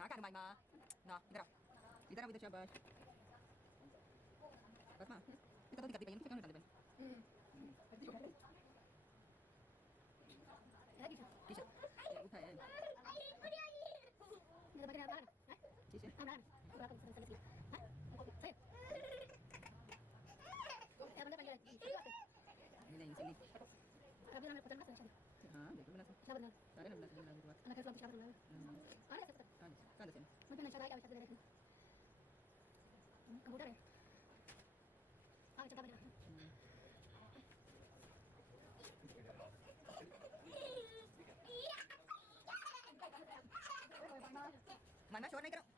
Nakaka naman ma. No, dara. Dara with the chabas. Bas ma. Kita tadi katipan yung kita kan taliban. Kisah. Ya udah ya. Kita pakai apa? Kisah. Aman. Kurang kurang sana sini. Hah? Saya. Ya benar panggil. Ini yang sini. Tapi nama pesan mas. Ha, betul benar. Sabar benar. Sabar benar benar. Anak kelas sabar benar. Ada cepat. Ada sini. Mungkin nak cari awak cepat dari. Kamu dari? Ah, cepat benar. Mana suara ni kau?